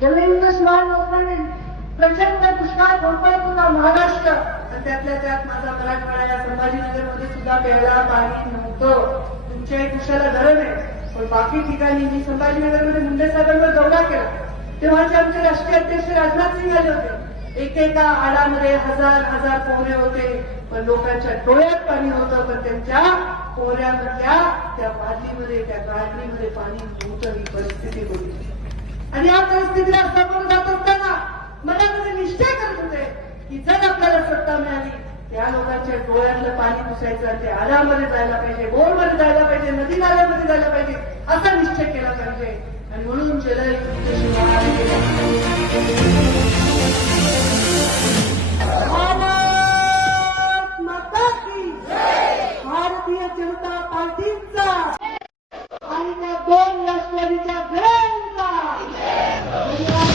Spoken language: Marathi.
जलयुक्त शिवार नसल्याने प्रचंड दुष्काळ कोणपडत होता महाराष्ट्र. आणि त्यातल्या त्यात माझा मराठवाडा या संभाजीनगरमध्ये सुद्धा प्यायला पाणी नव्हतं. तुमच्याही कुशाला धरण आहे. पण बाकी ठिकाणी मी संभाजीनगरमध्ये मुंडे साहेबांवर दौरा केला. तेव्हाचे आमचे राष्ट्रीय अध्यक्ष राजनाथ सिंग आले होते. एकेका आडामध्ये हजार हजार पोहरे होते. पण लोकांच्या डोळ्यात पाणी होतं पण त्यांच्या पोहऱ्यामधल्या त्या बादलीमध्ये त्या गाडलीमध्ये पाणी नव्हतं. ही परिस्थिती होती. आणि या परिस्थितीला सामोरं जात असताना मनामध्ये निश्चय करत होते की जर आपल्याला सत्ता मिळाली त्या लोकांच्या डोळ्यातलं पाणी पुसायचं ते आरामध्ये जायला पाहिजे बोरमध्ये जायला पाहिजे नदी नाल्यामध्ये जायला पाहिजे असा निश्चय केला पाहिजे. आणि म्हणून भारतीय जनता पार्टीचा आणि त्या दोन राष्ट्रवादीच्या घर Yeah.